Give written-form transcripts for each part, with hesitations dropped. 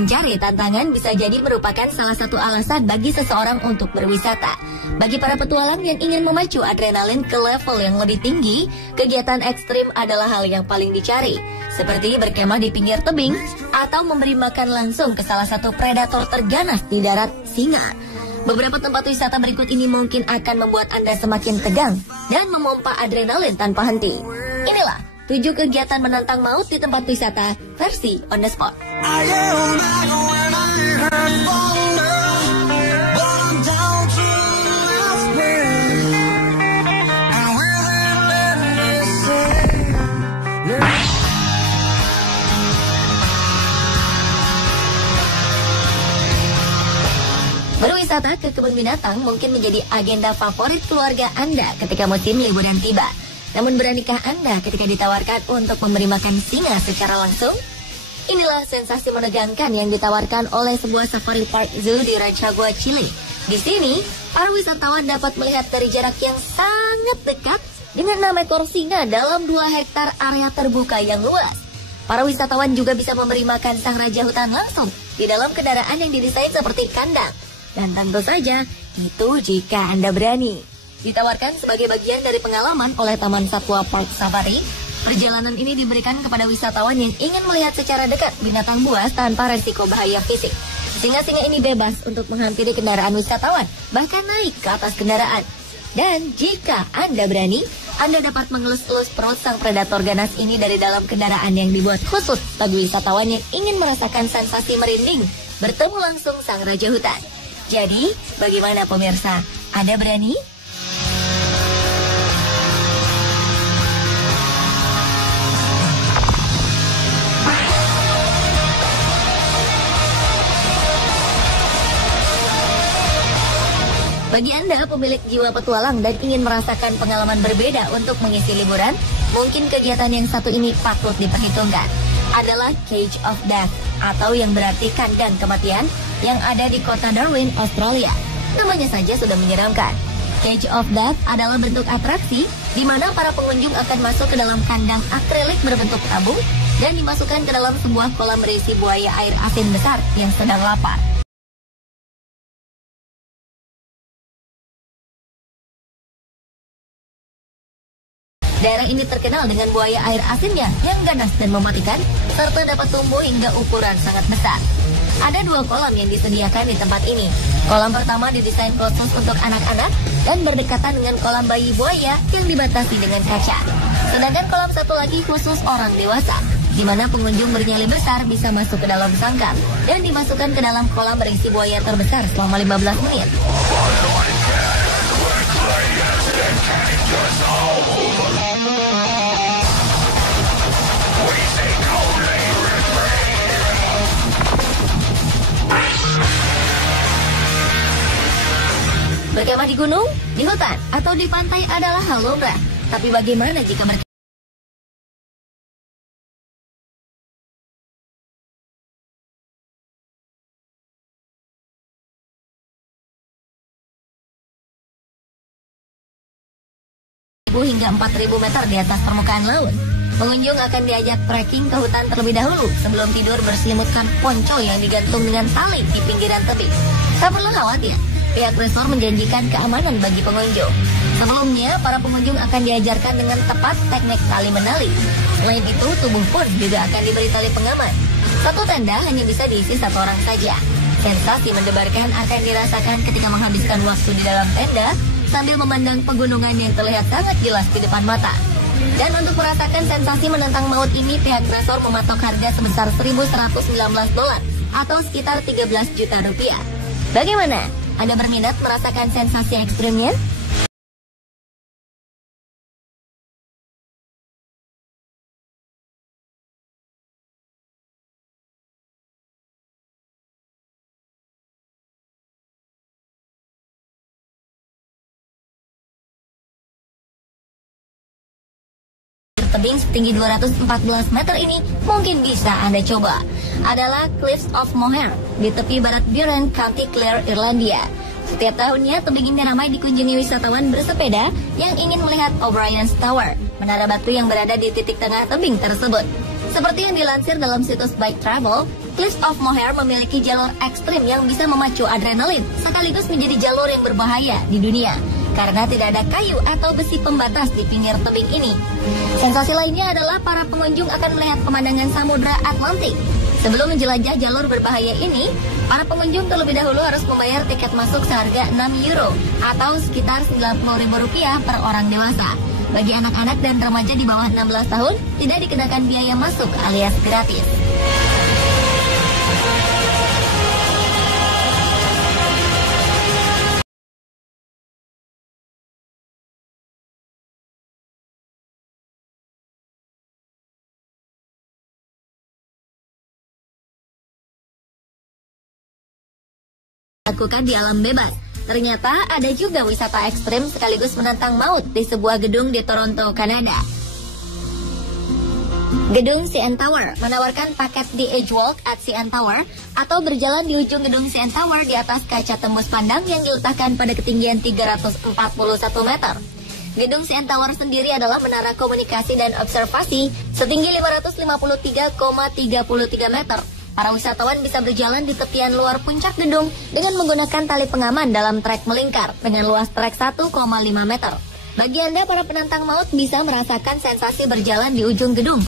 Mencari tantangan bisa jadi merupakan salah satu alasan bagi seseorang untuk berwisata. Bagi para petualang yang ingin memacu adrenalin ke level yang lebih tinggi, kegiatan ekstrim adalah hal yang paling dicari, seperti berkemah di pinggir tebing atau memberi makan langsung ke salah satu predator terganas di darat, singa. Beberapa tempat wisata berikut ini mungkin akan membuat Anda semakin tegang dan memompa adrenalin tanpa henti. Inilah 7 kegiatan menantang maut di tempat wisata versi on the spot. Berwisata ke kebun binatang mungkin menjadi agenda favorit keluarga Anda ketika musim liburan tiba. Namun beranikah Anda ketika ditawarkan untuk memberi makan singa secara langsung? Inilah sensasi menegangkan yang ditawarkan oleh sebuah safari park zoo di Rancagua, Chile. Di sini, para wisatawan dapat melihat dari jarak yang sangat dekat dengan 6 ekor singa dalam 2 hektar area terbuka yang luas. Para wisatawan juga bisa memberi makan sang raja hutan langsung di dalam kendaraan yang didesain seperti kandang. Dan tentu saja, itu jika Anda berani. Ditawarkan sebagai bagian dari pengalaman oleh Taman Satwa Park Safari, perjalanan ini diberikan kepada wisatawan yang ingin melihat secara dekat binatang buas tanpa resiko bahaya fisik. Singa-singa ini bebas untuk menghampiri kendaraan wisatawan, bahkan naik ke atas kendaraan. Dan jika Anda berani, Anda dapat mengelus-elus perut sang predator ganas ini dari dalam kendaraan yang dibuat khusus bagi wisatawan yang ingin merasakan sensasi merinding bertemu langsung sang raja hutan. Jadi, bagaimana pemirsa? Anda berani? Bagi Anda pemilik jiwa petualang dan ingin merasakan pengalaman berbeda untuk mengisi liburan, mungkin kegiatan yang satu ini patut diperhitungkan. Adalah Cage of Death, atau yang berarti kandang kematian, yang ada di kota Darwin, Australia. Namanya saja sudah menyeramkan. Cage of Death adalah bentuk atraksi di mana para pengunjung akan masuk ke dalam kandang akrilik berbentuk tabung dan dimasukkan ke dalam sebuah kolam berisi buaya air asin besar yang sedang lapar. Daerah ini terkenal dengan buaya air asinnya yang ganas dan mematikan, serta dapat tumbuh hingga ukuran sangat besar. Ada 2 kolam yang disediakan di tempat ini. Kolam pertama didesain khusus untuk anak-anak dan berdekatan dengan kolam bayi buaya yang dibatasi dengan kaca. Sedangkan kolam satu lagi khusus orang dewasa, di mana pengunjung bernyali besar bisa masuk ke dalam sangkar dan dimasukkan ke dalam kolam berisi buaya terbesar selama 15 menit. Berkemah di gunung, di hutan, atau di pantai adalah hal lumrah. Tapi bagaimana jika hingga 4.000 meter di atas permukaan laut? Pengunjung akan diajak trekking ke hutan terlebih dahulu sebelum tidur berselimutkan ponco yang digantung dengan tali di pinggiran tebing. Tak perlu khawatir, pihak resort menjanjikan keamanan bagi pengunjung. Sebelumnya, para pengunjung akan diajarkan dengan tepat teknik tali menali. Selain itu, tubuh pun juga akan diberi tali pengaman. Satu tenda hanya bisa diisi 1 orang saja. Sensasi mendebarkan akan dirasakan ketika menghabiskan waktu di dalam tenda sambil memandang pegunungan yang terlihat sangat jelas di depan mata. Dan untuk merasakan sensasi menantang maut ini, pihak resort mematok harga sebesar $1.119 atau sekitar 13 juta rupiah. Bagaimana? Anda berminat merasakan sensasi ekstrimnya? Tebing setinggi 214 meter ini mungkin bisa Anda coba. Adalah Cliffs of Moher di tepi barat Buren, County Clare, Irlandia. Setiap tahunnya tebing ini ramai dikunjungi wisatawan bersepeda yang ingin melihat O'Brien's Tower, menara batu yang berada di titik tengah tebing tersebut. Seperti yang dilansir dalam situs Bike Travel, Cliffs of Moher memiliki jalur ekstrim yang bisa memacu adrenalin, sekaligus menjadi jalur yang berbahaya di dunia karena tidak ada kayu atau besi pembatas di pinggir tebing ini. Sensasi lainnya adalah para pengunjung akan melihat pemandangan Samudra Atlantik. Sebelum menjelajah jalur berbahaya ini, para pengunjung terlebih dahulu harus membayar tiket masuk seharga 6 euro atau sekitar Rp90.000 per orang dewasa. Bagi anak-anak dan remaja di bawah 16 tahun, tidak dikenakan biaya masuk alias gratis. Lakukan di alam bebas. Ternyata ada juga wisata ekstrim sekaligus menantang maut di sebuah gedung di Toronto, Kanada. Gedung CN Tower menawarkan paket The Edge Walk at CN Tower atau berjalan di ujung gedung CN Tower di atas kaca tembus pandang yang diletakkan pada ketinggian 341 meter. Gedung CN Tower sendiri adalah menara komunikasi dan observasi setinggi 553,33 meter. Para wisatawan bisa berjalan di tepian luar puncak gedung dengan menggunakan tali pengaman dalam trek melingkar dengan luas trek 1,5 meter. Bagi Anda, para penantang maut bisa merasakan sensasi berjalan di ujung gedung.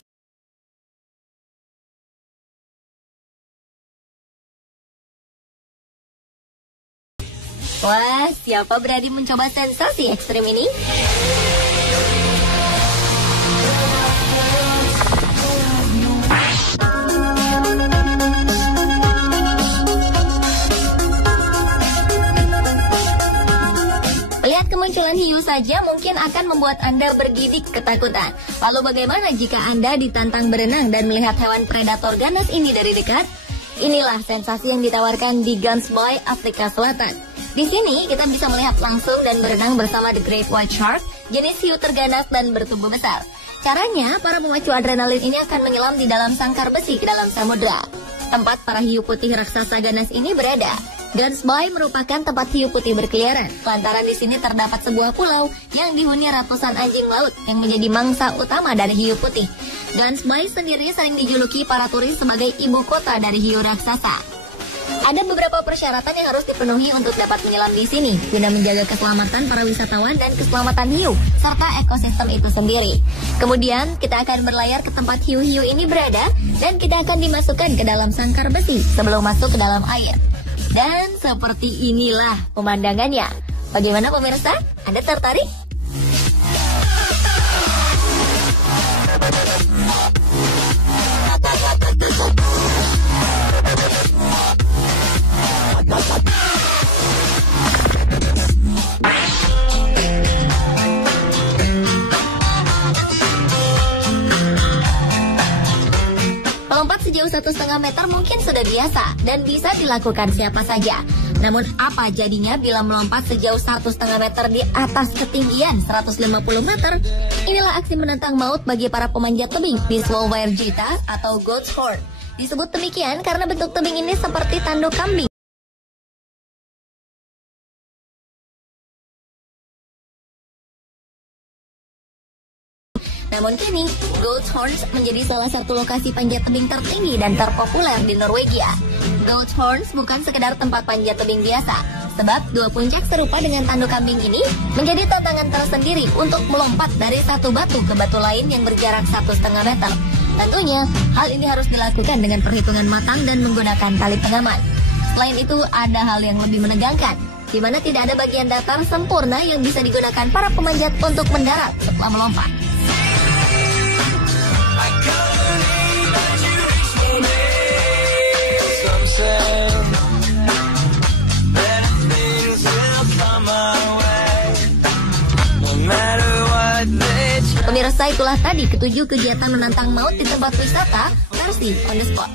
Wah, siapa berani mencoba sensasi ekstrim ini? Melihat kemunculan hiu saja mungkin akan membuat Anda bergidik ketakutan. Lalu bagaimana jika Anda ditantang berenang dan melihat hewan predator ganas ini dari dekat? Inilah sensasi yang ditawarkan di Gansbaai, Afrika Selatan. Di sini kita bisa melihat langsung dan berenang bersama the Great White Shark, jenis hiu terganas dan bertubuh besar. Caranya, para pemacu adrenalin ini akan menyelam di dalam sangkar besi ke dalam samudra. Tempat para hiu putih raksasa ganas ini berada. Gansbaai merupakan tempat hiu putih berkeliaran, lantaran di sini terdapat sebuah pulau yang dihuni ratusan anjing laut yang menjadi mangsa utama dari hiu putih. Gansbaai sendiri sering dijuluki para turis sebagai ibu kota dari hiu raksasa. Ada beberapa persyaratan yang harus dipenuhi untuk dapat menyelam di sini, guna menjaga keselamatan para wisatawan dan keselamatan hiu, serta ekosistem itu sendiri. Kemudian, kita akan berlayar ke tempat hiu-hiu ini berada, dan kita akan dimasukkan ke dalam sangkar besi sebelum masuk ke dalam air. Dan seperti inilah pemandangannya. Bagaimana pemirsa? Anda tertarik? Melompat sejauh 1,5 meter mungkin sudah biasa dan bisa dilakukan siapa saja. Namun apa jadinya bila melompat sejauh 1,5 meter di atas ketinggian 150 meter? Inilah aksi menantang maut bagi para pemanjat tebing di Slovakia atau Goat's Horn. Disebut demikian karena bentuk tebing ini seperti tanduk kambing. Namun kini, Goat's Horns menjadi salah satu lokasi panjat tebing tertinggi dan terpopuler di Norwegia. Goat's Horns bukan sekedar tempat panjat tebing biasa, sebab dua puncak serupa dengan tanduk kambing ini menjadi tantangan tersendiri untuk melompat dari satu batu ke batu lain yang berjarak 1,5 meter. Tentunya, hal ini harus dilakukan dengan perhitungan matang dan menggunakan tali pengaman. Selain itu, ada hal yang lebih menegangkan, di mana tidak ada bagian datar sempurna yang bisa digunakan para pemanjat untuk mendarat setelah melompat. Pemirsa, itulah tadi ketujuh kegiatan menantang maut di tempat wisata versi on the spot.